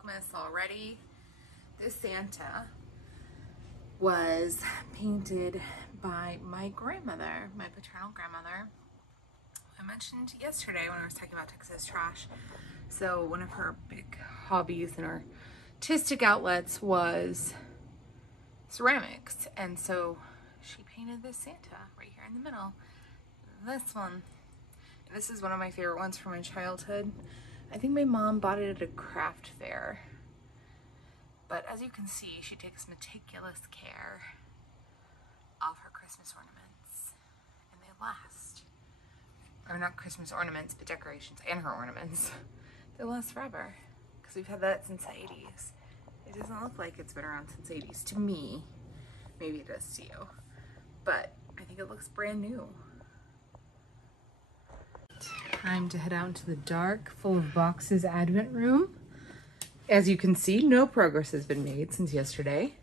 Vlogmas already. This Santa was painted by my grandmother, my paternal grandmother. I mentioned yesterday when I was talking about Texas trash. So one of her big hobbies and artistic outlets was ceramics. And so she painted this Santa right here in the middle. This one. This is one of my favorite ones from my childhood. I think my mom bought it at a craft fair. But as you can see, she takes meticulous care of her Christmas ornaments. And they last. Or not Christmas ornaments, but decorations and her ornaments. They last forever. Because we've had that since the 80s. It doesn't look like it's been around since the 80s to me. Maybe it does to you. But I think it looks brand new. Time to head out into the dark, full of boxes advent room. As you can see, no progress has been made since yesterday.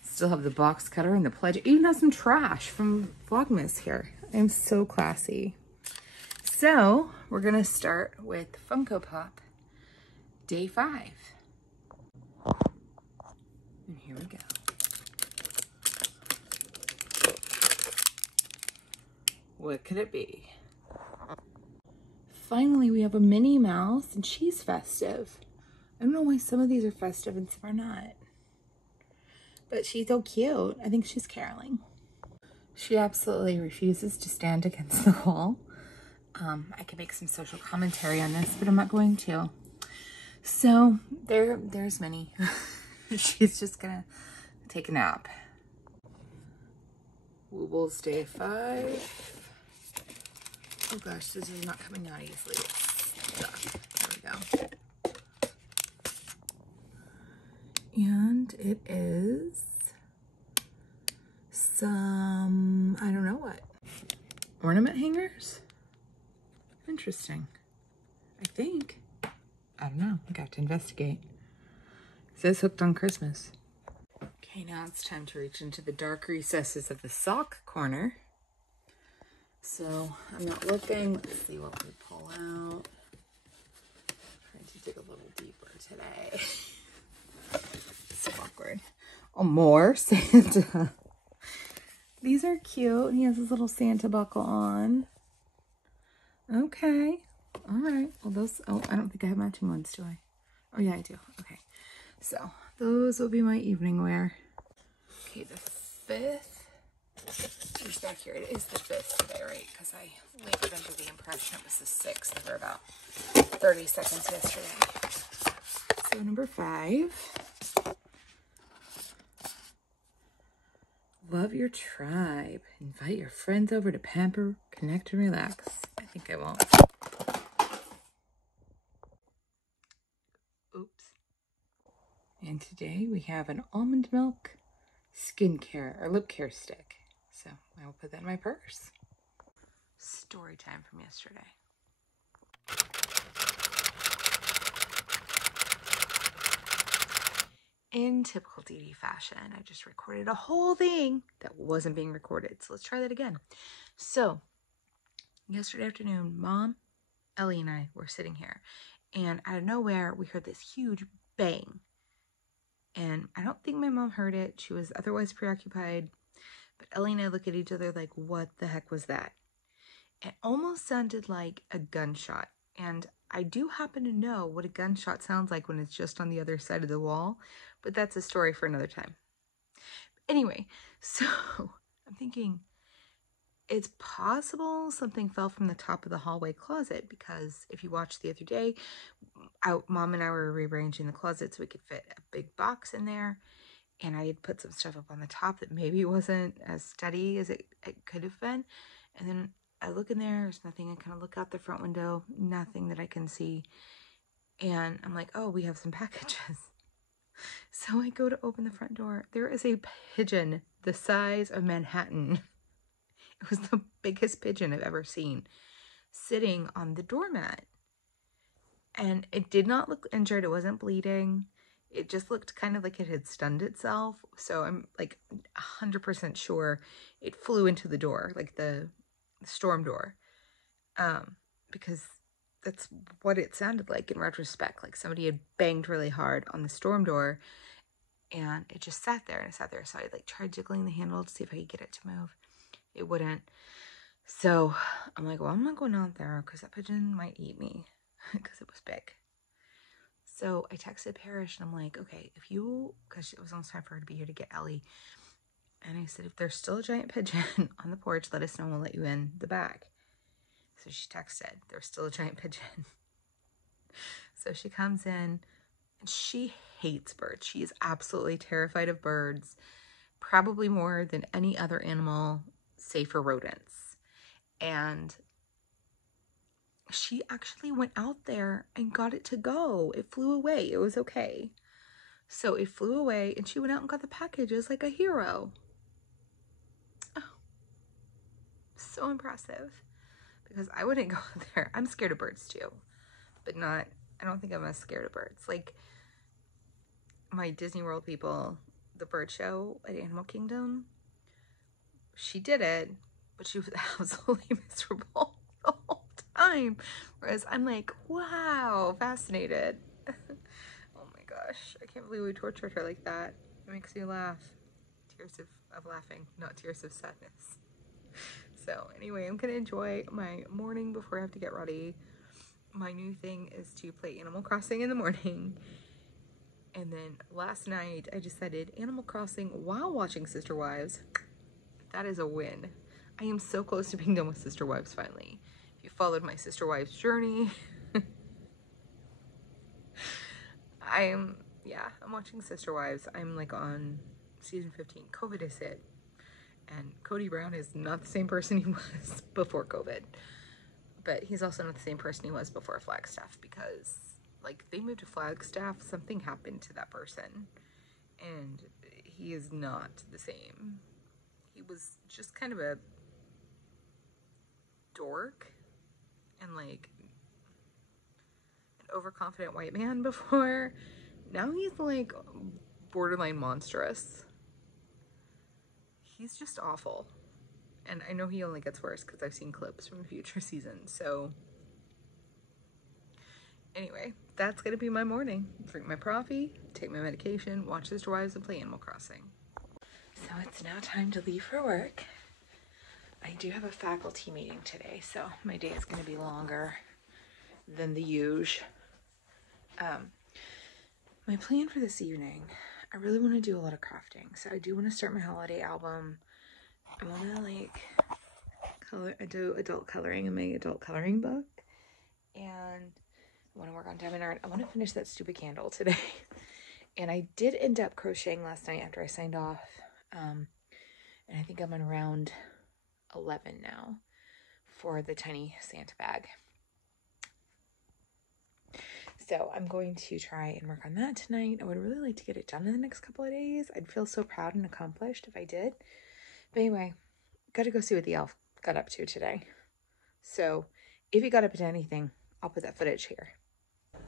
Still have the box cutter and the pledge. Even have some trash from Vlogmas here. I'm so classy. So we're gonna start with Funko Pop Day 5. And here we go. What could it be? Finally, we have a Minnie Mouse, and she's festive. I don't know why some of these are festive and some are not. But she's so cute. I think she's caroling. She absolutely refuses to stand against the wall. I could make some social commentary on this, but I'm not going to. So there's Minnie. She's just gonna take a nap. Wooble's Day 5. Oh gosh, this is not coming out easily. It's stuck. There we go. And it is some, I don't know what. Ornament hangers? Interesting. I think. I don't know. I got to investigate. It says hooked on Christmas. Okay, now it's time to reach into the dark recesses of the sock corner. So I'm not looking. Let's see what we pull out. Trying to dig a little deeper today. So awkward. Oh, more Santa. These are cute. He has his little Santa buckle on. Okay. All right. Well, those, oh, I don't think I have matching ones, do I? Oh, yeah, I do. Okay. So those will be my evening wear. Okay, the 5th. Who's back here? It is the 5th today, right? Because I linked under the impression it was the 6th for about 30 seconds yesterday. So number 5. Love your tribe. Invite your friends over to pamper, connect, and relax. I think I won't. Oops. And today we have an almond milk skincare or lip care stick. So I will put that in my purse. Story time from yesterday. In typical Dee Dee fashion, I just recorded a whole thing that wasn't being recorded. So let's try that again. So yesterday afternoon, Mom, Ellie, and I were sitting here. And out of nowhere, we heard this huge bang. And I don't think my mom heard it. She was otherwise preoccupied. But Ellie and I look at each other like, what the heck was that? It almost sounded like a gunshot. And I do happen to know what a gunshot sounds like when it's just on the other side of the wall. But that's a story for another time. Anyway, so I'm thinking it's possible something fell from the top of the hallway closet. Because if you watched the other day, Mom and I were rearranging the closet so we could fit a big box in there. And I had put some stuff up on the top that maybe wasn't as steady as it could have been. And then I look in there, there's nothing. I kind of look out the front window, nothing that I can see. And I'm like, oh, we have some packages. So I go to open the front door. There is a pigeon the size of Manhattan. It was the biggest pigeon I've ever seen, sitting on the doormat. And it did not look injured. It wasn't bleeding. It just looked kind of like it had stunned itself. So I'm like 100% sure it flew into the door, like the storm door. Because that's what it sounded like in retrospect. Like somebody had banged really hard on the storm door and it just sat there and it sat there. So I like tried jiggling the handle to see if I could get it to move. It wouldn't. So I'm like, well, I'm not going out there because that pigeon might eat me because it was big. So I texted Parrish and I'm like, okay, if you, because it was almost time for her to be here to get Ellie. And I said, if there's still a giant pigeon on the porch, let us know and we'll let you in the back. So she texted, there's still a giant pigeon. So she comes in and she hates birds. She is absolutely terrified of birds, probably more than any other animal, save for rodents. And she actually went out there and got it to go. It flew away. It was okay. So it flew away and she went out and got the packages like a hero. Oh, so impressive. Because I wouldn't go there. I'm scared of birds too, but not, I don't think I'm as scared of birds. Like my Disney World people, the bird show at Animal Kingdom, she did it, but she was absolutely miserable the whole time. Whereas I'm like, wow, fascinated. Oh my gosh, I can't believe we tortured her like that. It makes me laugh. Tears of laughing, not tears of sadness. So anyway, I'm gonna enjoy my morning before I have to get ready. My new thing is to play Animal Crossing in the morning. And then last night I decided Animal Crossing while watching Sister Wives. That is a win. I am so close to being done with Sister Wives finally. If you followed my Sister Wives journey, I'm watching Sister Wives. I'm like on season 15. COVID has hit. And Cody Brown is not the same person he was before COVID. But he's also not the same person he was before Flagstaff because, like, they moved to Flagstaff, something happened to that person. And he is not the same. He was just kind of a dork and, like, an overconfident white man before. Now he's, like, borderline monstrous. He's just awful. And I know he only gets worse because I've seen clips from future seasons. So anyway, that's going to be my morning. Drink my coffee, take my medication, watch Sister Wives, and play Animal Crossing. So it's now time to leave for work. I do have a faculty meeting today, so my day is going to be longer than the usual. My plan for this evening, I really want to do a lot of crafting. So I do want to start my holiday album. I want to like do adult coloring in my adult coloring book. And I want to work on diamond art. I want to finish that stupid candle today. And I did end up crocheting last night after I signed off. And I think I'm on round 11 now for the tiny Santa bag. So I'm going to try and work on that tonight. I would really like to get it done in the next couple of days. I'd feel so proud and accomplished if I did. But anyway, got to go see what the elf got up to today. So if he got up to anything, I'll put that footage here.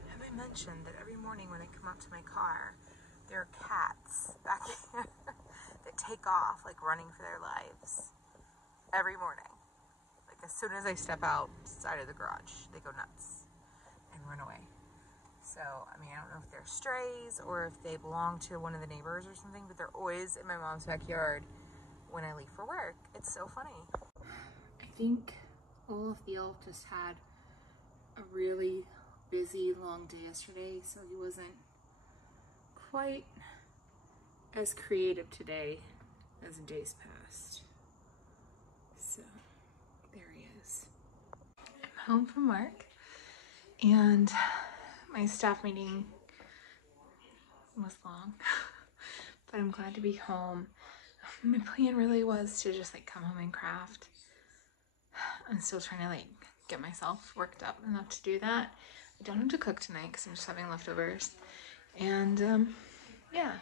Have I mentioned that every morning when I come out to my car, there are cats back here that take off like running for their lives every morning. Like as soon as I step outside of the garage, they go nuts and run away. So, I mean, I don't know if they're strays or if they belong to one of the neighbors or something, but they're always in my mom's backyard when I leave for work. It's so funny. I think Olaf the elf just had a really busy, long day yesterday, so he wasn't quite as creative today as in days past. So, there he is. I'm home from work, and my staff meeting was long, but I'm glad to be home. My plan really was to just like come home and craft. I'm still trying to like get myself worked up enough to do that. I don't have to cook tonight because I'm just having leftovers. And yeah,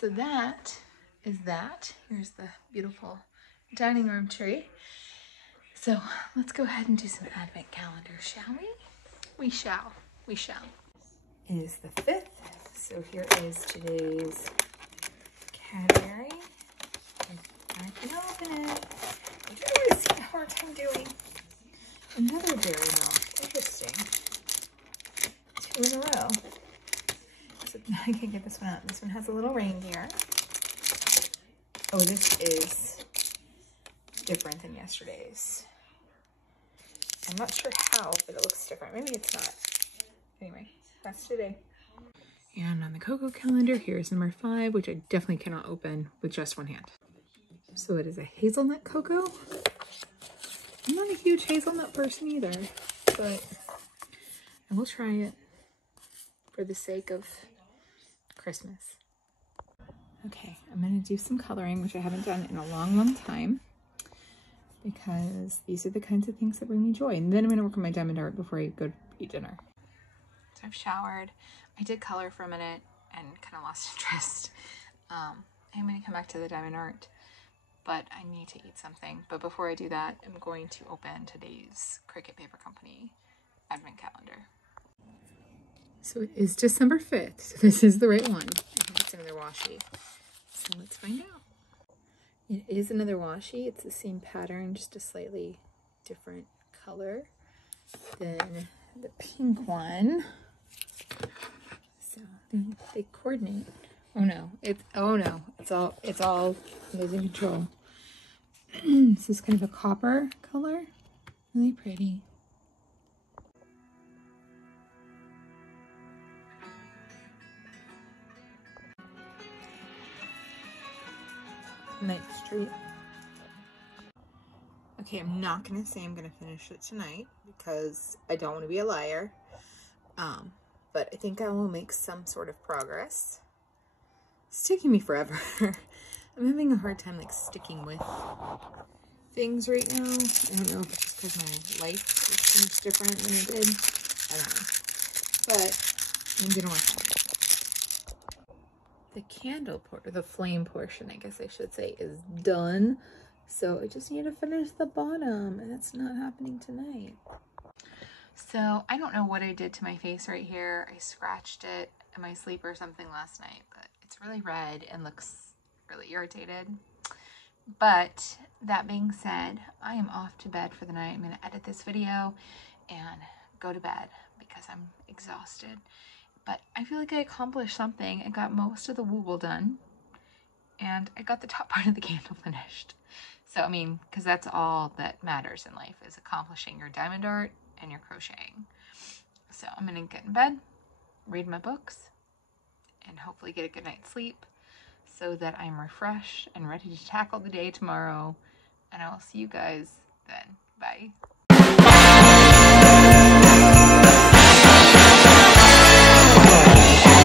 so that is that. Here's the beautiful dining room tree. So let's go ahead and do some advent calendar, shall we? We shall. We shall. It is the 5th, so here is today's Cadbury. I can open it. I don't know what it seemed a hard time doing. Another dairy milk. Interesting. 2 in a row. So I can get this one out. This one has a little reindeer. Oh, this is different than yesterday's. I'm not sure how, but it looks different. Maybe it's not. Anyway, that's today. And on the cocoa calendar, here's number 5, which I definitely cannot open with just one hand. So it is a hazelnut cocoa. I'm not a huge hazelnut person either, but I will try it for the sake of Christmas. Okay, I'm going to do some coloring, which I haven't done in a long, long time, because these are the kinds of things that bring me joy. And then I'm going to work on my diamond art before I go eat dinner. So I've showered. I did color for a minute and kind of lost interest. I'm going to come back to the diamond art, but I need to eat something. But before I do that, I'm going to open today's Cricut Paper Company advent calendar. So it is December 5th, so this is the right one. I think it's another washi. So let's find out. It is another washi. It's the same pattern, just a slightly different color than the pink one. So they coordinate. Oh no, it's all losing control. This is kind of a copper color. Really pretty. Night Street. Okay, I'm not gonna say I'm gonna finish it tonight because I don't want to be a liar. But I think I will make some sort of progress. It's taking me forever. I'm having a hard time like sticking with things right now. I don't know if it's just because my life is so much different than it did. I don't know. But I'm gonna work on it. The candle the flame portion, I guess I should say, is done. So I just need to finish the bottom, and that's not happening tonight. So I don't know what I did to my face right here. I scratched it in my sleep or something last night, but it's really red and looks really irritated. But that being said, I am off to bed for the night. I'm going to edit this video and go to bed because I'm exhausted. But I feel like I accomplished something. I got most of the Wooble done, and I got the top part of the candle finished. So, I mean, because that's all that matters in life, is accomplishing your diamond art and your crocheting. So I'm going to get in bed, read my books, and hopefully get a good night's sleep so that I'm refreshed and ready to tackle the day tomorrow. And I will see you guys then. Bye.